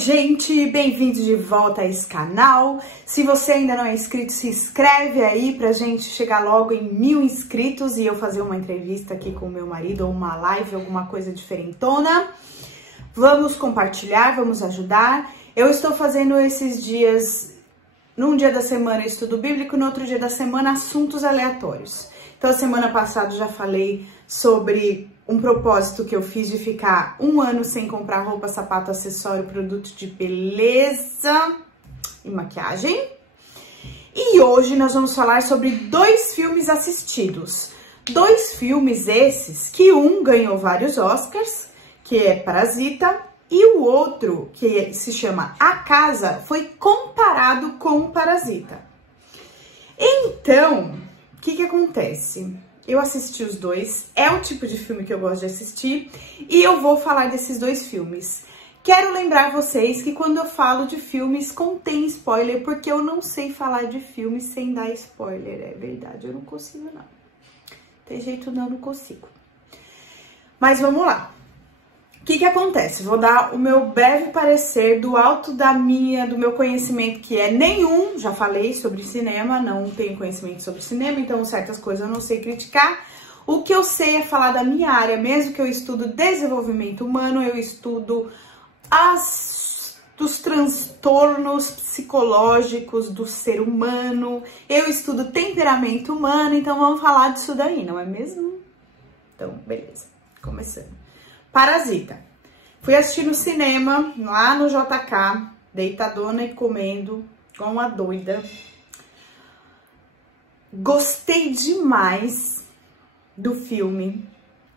gente, bem-vindos de volta a esse canal. Se você ainda não é inscrito, se inscreve aí pra gente chegar logo em 1000 inscritos e eu fazer uma entrevista aqui com o meu marido ou uma live, alguma coisa diferentona. Vamos compartilhar, vamos ajudar. Eu estou fazendo esses dias, num dia da semana estudo bíblico, no outro dia da semana assuntos aleatórios. Então, a semana passada já falei sobre um propósito que eu fiz de ficar um ano sem comprar roupa, sapato, acessório, produto de beleza e maquiagem. E hoje nós vamos falar sobre 2 filmes assistidos. 2 filmes esses, que um ganhou vários Oscars, que é Parasita, e o outro, que se chama A Casa, foi comparado com Parasita. Então, o que acontece? Eu assisti os 2, é o tipo de filme que eu gosto de assistir e eu vou falar desses 2 filmes. Quero lembrar vocês que quando eu falo de filmes contém spoiler, porque eu não sei falar de filmes sem dar spoiler, é verdade, eu não consigo não. Tem jeito não, consigo. Mas vamos lá. O que acontece? Vou dar o meu breve parecer do alto do meu conhecimento, que é nenhum. Já falei sobre cinema, não tenho conhecimento sobre cinema, então certas coisas eu não sei criticar. O que eu sei é falar da minha área, mesmo que eu estudo desenvolvimento humano, eu estudo dos transtornos psicológicos do ser humano, eu estudo temperamento humano, então vamos falar disso daí, não é mesmo? Então, beleza, começando. Parasita. Fui assistir no cinema, lá no JK, deitadona e comendo, igual uma doida. Gostei demais do filme.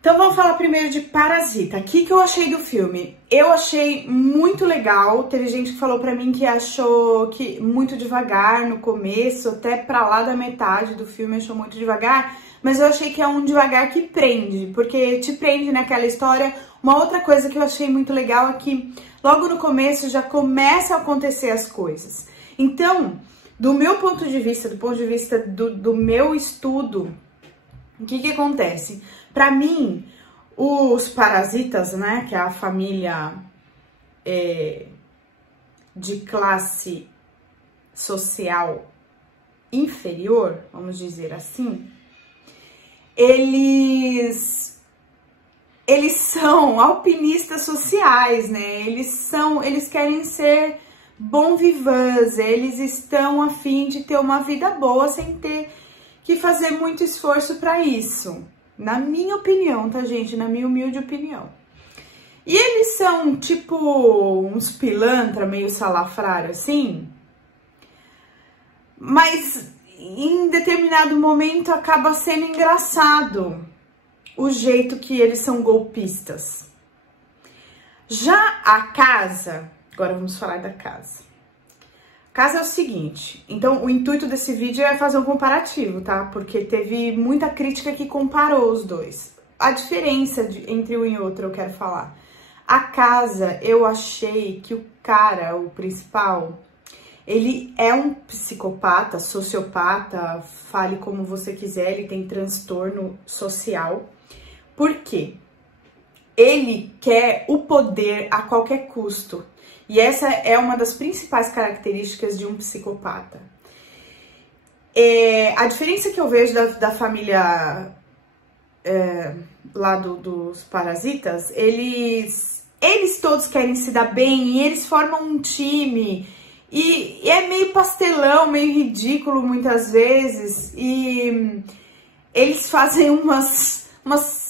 Então vamos falar primeiro de Parasita. O que eu achei do filme? Eu achei muito legal. Teve gente que falou pra mim que achou que muito devagar no começo, até pra lá da metade do filme achou muito devagar. Mas eu achei que é um devagar que prende, porque te prende naquela história. Uma outra coisa que eu achei muito legal é que logo no começo já começa a acontecer as coisas. Então, do meu ponto de vista, do ponto de vista do meu estudo, o que acontece? Para mim, os parasitas, né, que é a família de classe social inferior, vamos dizer assim, eles são alpinistas sociais, né? Eles querem ser bons vivants, eles estão a fim de ter uma vida boa sem ter que fazer muito esforço para isso. Na minha opinião, tá, gente? Na minha humilde opinião. E eles são tipo uns pilantra, meio salafrário, assim. Mas em determinado momento acaba sendo engraçado o jeito que eles são golpistas. Já a casa, agora vamos falar da casa. A casa é o seguinte, então o intuito desse vídeo é fazer um comparativo, tá? Porque teve muita crítica que comparou os 2. A diferença entre um e outro eu quero falar. A casa, eu achei que o cara, o principal, ele é um psicopata, sociopata, fale como você quiser, ele tem transtorno social. Por quê? Ele quer o poder a qualquer custo. E essa é uma das principais características de um psicopata. A diferença que eu vejo da família lá dos parasitas, eles todos querem se dar bem e eles formam um time. E é meio pastelão, meio ridículo muitas vezes. E eles fazem umas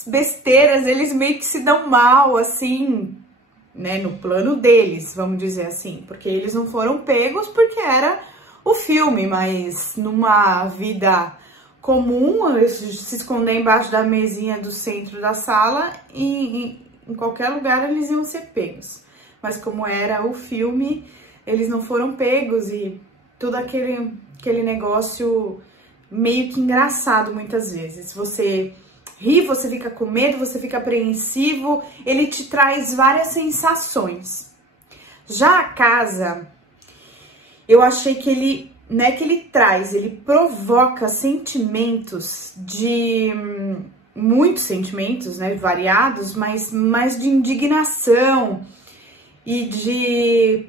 besteiras, eles meio que se dão mal, assim, né, no plano deles, vamos dizer assim, porque eles não foram pegos porque era o filme, mas numa vida comum, eles se esconder embaixo da mesinha do centro da sala e em qualquer lugar eles iam ser pegos. Mas como era o filme, eles não foram pegos e todo aquele negócio meio que engraçado muitas vezes. Você ri, você fica com medo, você fica apreensivo, ele te traz várias sensações. Já a casa, eu achei que ele, não é que ele traz, ele provoca sentimentos muitos sentimentos, né, variados, mas de indignação e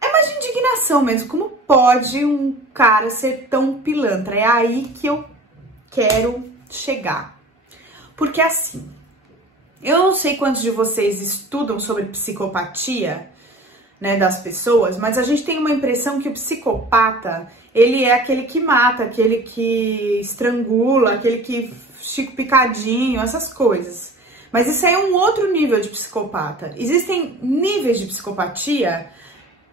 é mais de indignação mesmo. Como pode um cara ser tão pilantra? É aí que eu quero chegar. Porque assim, eu não sei quantos de vocês estudam sobre psicopatia, né, das pessoas, mas a gente tem uma impressão que o psicopata, ele é aquele que mata, aquele que estrangula, aquele que chico picadinho, essas coisas. Mas isso aí é um outro nível de psicopata. Existem níveis de psicopatia,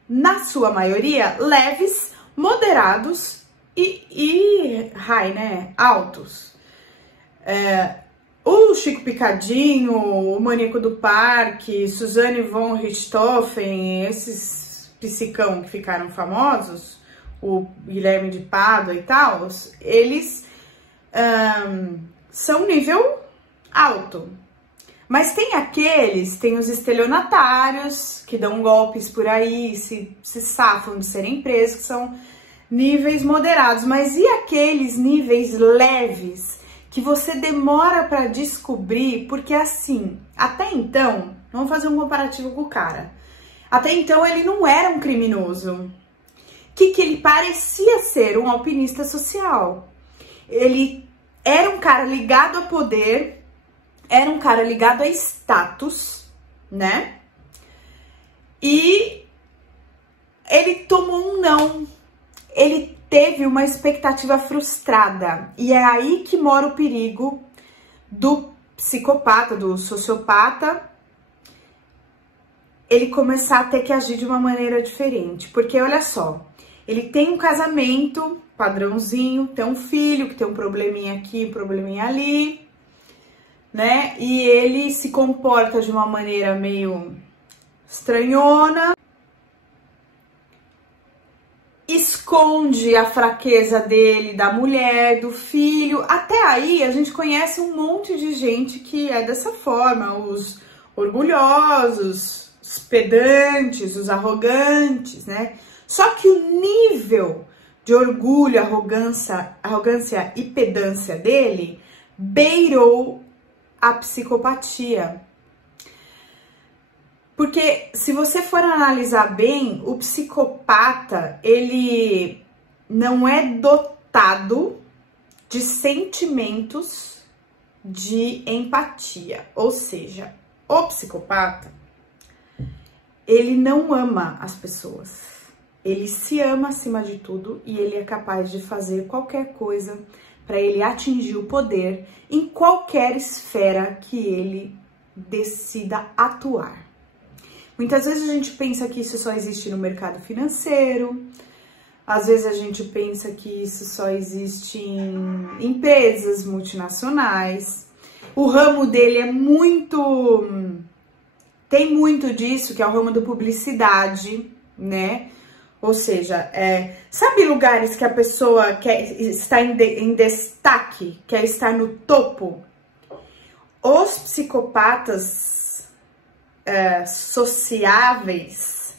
na sua maioria, leves, moderados e high, né, altos. O Chico Picadinho, o Maníaco do Parque, Suzanne von Richthofen, esses psicão que ficaram famosos, o Guilherme de Pádua e tal, eles são nível alto. Mas tem os estelionatários que dão golpes por aí, se safam de serem presos, que são níveis moderados. Mas e aqueles níveis leves que você demora para descobrir? Porque assim, até então, vamos fazer um comparativo com o cara. Até então ele não era um criminoso. Que ele parecia ser um alpinista social. Ele era um cara ligado a poder, era um cara ligado a status, né? E ele tomou um não. Ele teve uma expectativa frustrada. E é aí que mora o perigo do psicopata, do sociopata, ele começar a ter que agir de uma maneira diferente. Porque olha só, ele tem um casamento padrãozinho, tem um filho que tem um probleminha aqui, um probleminha ali, né? E ele se comporta de uma maneira meio estranhona, esconde a fraqueza dele, da mulher, do filho. Até aí a gente conhece um monte de gente que é dessa forma, os orgulhosos, os pedantes, os arrogantes, né? Só que o nível de orgulho, arrogância e pedância dele beirou a psicopatia. Porque se você for analisar bem, o psicopata, ele não é dotado de sentimentos de empatia. Ou seja, o psicopata, ele não ama as pessoas. Ele se ama acima de tudo e ele é capaz de fazer qualquer coisa para ele atingir o poder em qualquer esfera que ele decida atuar. Muitas vezes a gente pensa que isso só existe no mercado financeiro, às vezes a gente pensa que isso só existe em empresas multinacionais. O ramo dele é tem muito disso, que é o ramo da publicidade, né? Ou seja, sabe lugares que a pessoa quer estar em destaque, quer estar no topo? Os psicopatas sociáveis,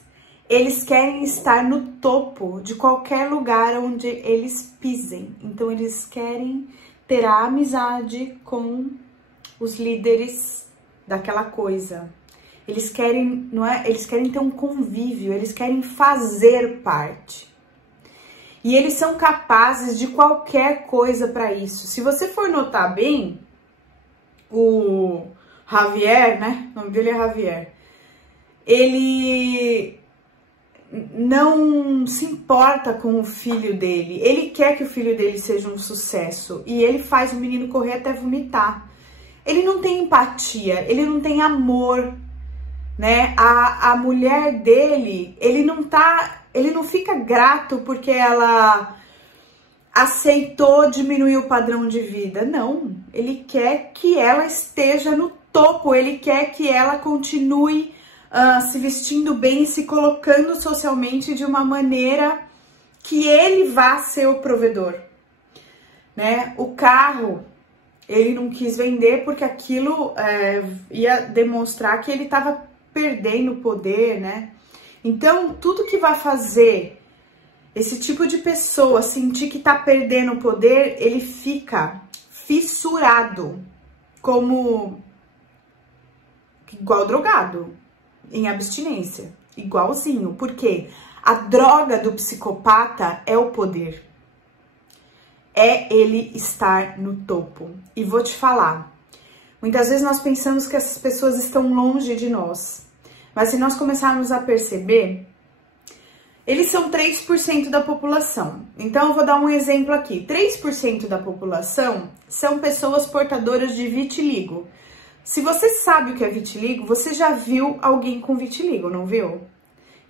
eles querem estar no topo de qualquer lugar onde eles pisem. Então, eles querem ter a amizade com os líderes daquela coisa. Eles querem, eles querem ter um convívio, eles querem fazer parte. E eles são capazes de qualquer coisa para isso. Se você for notar bem, o Javier, né? O nome dele é Javier. Ele não se importa com o filho dele. Ele quer que o filho dele seja um sucesso. E ele faz o menino correr até vomitar. Ele não tem empatia, ele não tem amor, né? A mulher dele, ele não fica grato porque ela aceitou diminuir o padrão de vida. Não, ele quer que ela esteja no topo, ele quer que ela continue se vestindo bem, se colocando socialmente de uma maneira que ele vá ser o provedor, né? O carro, ele não quis vender porque aquilo ia demonstrar que ele estava perdendo poder, né? Então, tudo que vai fazer esse tipo de pessoa sentir que tá perdendo o poder, ele fica fissurado, como igual drogado. em abstinência, igualzinho, porque a droga do psicopata é o poder, é ele estar no topo. E vou te falar, muitas vezes nós pensamos que essas pessoas estão longe de nós, mas se nós começarmos a perceber, eles são 3% da população. Então eu vou dar um exemplo aqui, 3% da população são pessoas portadoras de vitiligo. Se você sabe o que é vitiligo, você já viu alguém com vitiligo, não viu?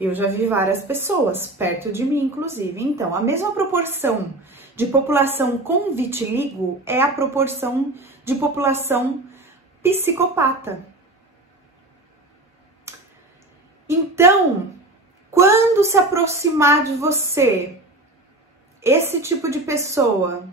Eu já vi várias pessoas, perto de mim inclusive. Então, a mesma proporção de população com vitiligo é a proporção de população psicopata. Então, quando se aproximar de você, esse tipo de pessoa,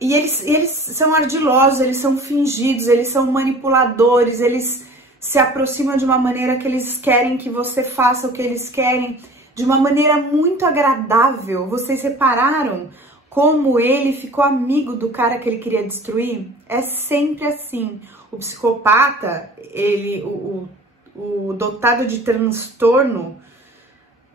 e eles são ardilosos, eles são fingidos, eles são manipuladores, eles se aproximam de uma maneira que eles querem que você faça o que eles querem, de uma maneira muito agradável. Vocês repararam como ele ficou amigo do cara que ele queria destruir? É sempre assim. O psicopata, o dotado de transtorno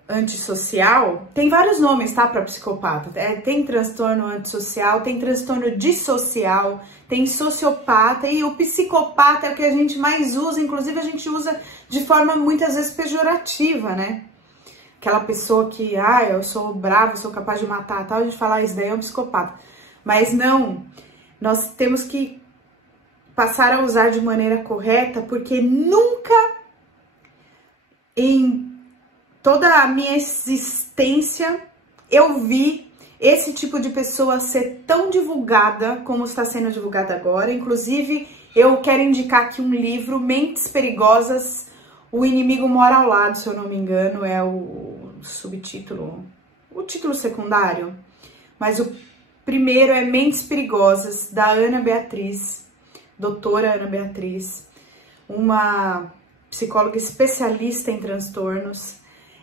antissocial, tem vários nomes, tá, para psicopata. Tem transtorno antissocial, tem transtorno dissocial, tem sociopata, e o psicopata é o que a gente mais usa, inclusive a gente usa de forma muitas vezes pejorativa, né? Aquela pessoa que, eu sou bravo, sou capaz de matar, tal, a gente fala, isso daí é um psicopata. Mas não, nós temos que passar a usar de maneira correta, porque nunca em toda a minha existência eu vi esse tipo de pessoa ser tão divulgada como está sendo divulgada agora. Inclusive, eu quero indicar aqui um livro, Mentes Perigosas, O Inimigo Mora ao Lado, se eu não me engano, é o subtítulo, o título secundário. Mas o primeiro é Mentes Perigosas, da Ana Beatriz, doutora Ana Beatriz, uma psicóloga especialista em transtornos.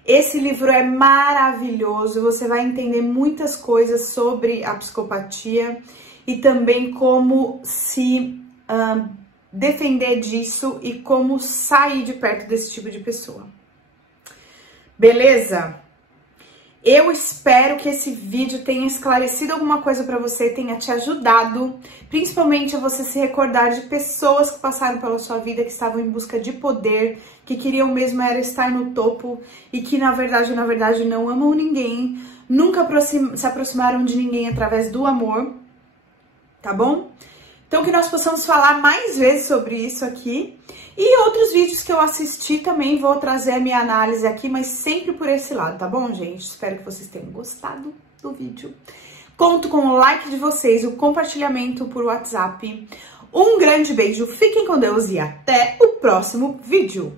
Esse livro é maravilhoso, você vai entender muitas coisas sobre a psicopatia e também como se defender disso e como sair de perto desse tipo de pessoa. Beleza? Eu espero que esse vídeo tenha esclarecido alguma coisa para você, tenha te ajudado, principalmente a você se recordar de pessoas que passaram pela sua vida, que estavam em busca de poder, que queriam mesmo era estar no topo e que na verdade não amam ninguém, nunca se aproximaram de ninguém através do amor, tá bom? Então que nós possamos falar mais vezes sobre isso aqui. E outros vídeos que eu assisti também vou trazer a minha análise aqui, mas sempre por esse lado, tá bom, gente? Espero que vocês tenham gostado do vídeo. Conto com o like de vocês, o compartilhamento por WhatsApp. Um grande beijo, fiquem com Deus e até o próximo vídeo.